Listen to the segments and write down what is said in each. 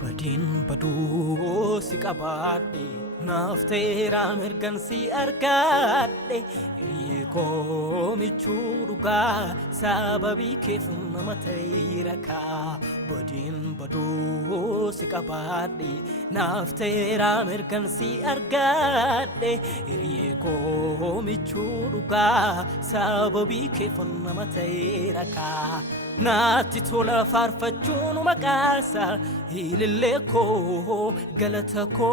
Badin badu si qabadhe nafteera mirgansi argadhe iko michuruga sababi kefuna mateiraka badin badu si qabadhe nafteera mirgansi argadhe iko michuruga sababi kefuna mateiraka Natti Tola farfacciun maqasa ililleko galatako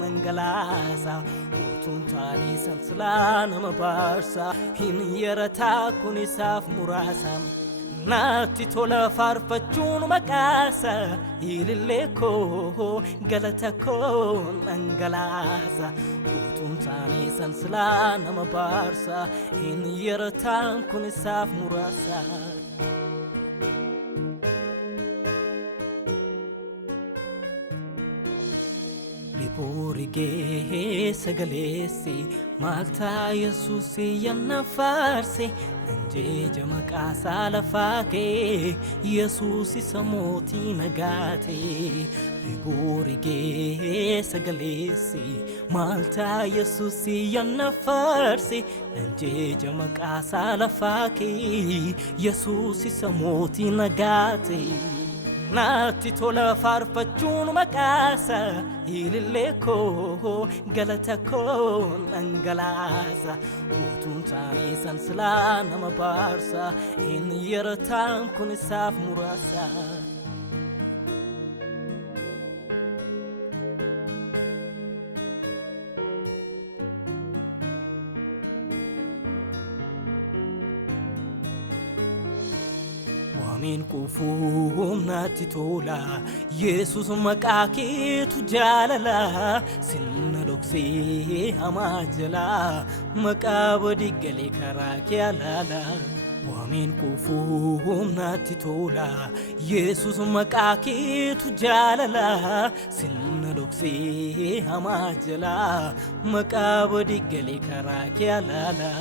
nangalasa utun tani sanslana mabarsa hin yarata kunisaf murasa Natti Tola farfacciun maqasa ililleko galatako nangalasa utun tani sanslana mabarsa hin yarata kunisaf murasa Porige sagalesi malta Yesusi yanna farse nanje jamaka salafake Yesusi samoti nagate Porige sagalesi malta Yesusi yanna farse nanje jamaka salafake Yesusi samoti nagate Natti Tola farfacciun maqasa ililleko galatako nangalasa utun tani sanslana mabarsa in yaratan kunisaf murasa Min kufum Natti Tola Jesus makaki tu jalala sinna doksi hamajala makabadi gale karaki alala Wamin kufum Natti Tola Jesus makaki tu jalala sinna doksi hamajala makabadi gale karaki alala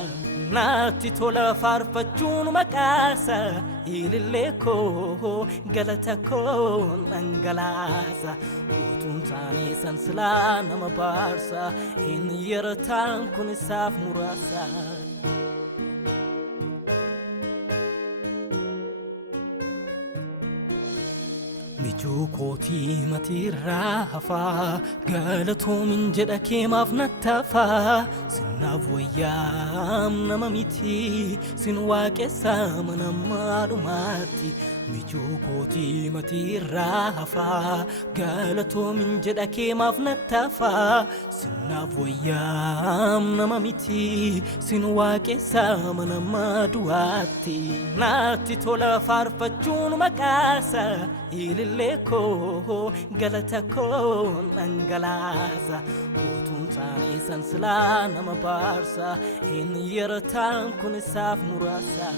Natti Tola farfacciun maqasa ililleko galatako nangalasa utun tani sanslana mabarsa in yaratan kunisaf murasa Michukoti matira hafa galato min jedake mafnatafa sinaf wayam namamiti sinwake samana malumati Michukoti matira hafa galato min jedake mafnatafa sinaf wayam namamiti sinwake samana maduati Natti Tola farfacciun maqasa ililleko galatako nangalasa utun tani sanslana mabarsa in yaratan kunisaf murasa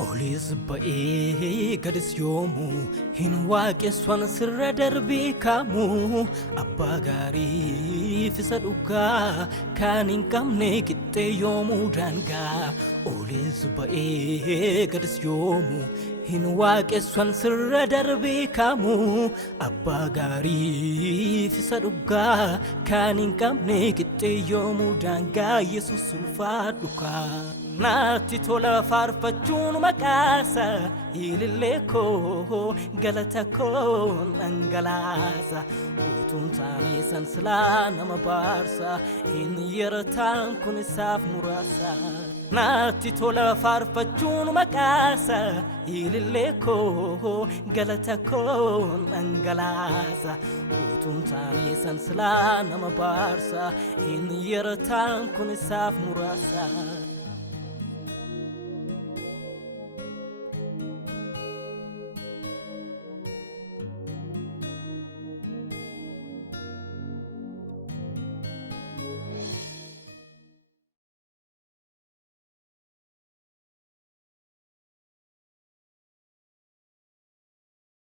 Olis bae gadis yomu hin waaqeswan sirra darbii kamu abba gaarii fisa dhugaa kan hin qabne qixxee yoomuu daangaa Olis bae gadis yomu hin waaqeswan sirra darbii kamu abba gaarii fisa dhugaa kan hin qabne qixxee yoomuu daangaa Yesus ulfaadhuka Natti Tola farfacciun maqasa ililleko galatako nangalasa utun tani sanslana mabarsa in yaratan kunisaf murasa Natti tola faarfachuun maqaasa ilillee koo galata koo dhangalaasa utuun taane san silaa nama baarsa inni yerataan kun isaaf muraasa.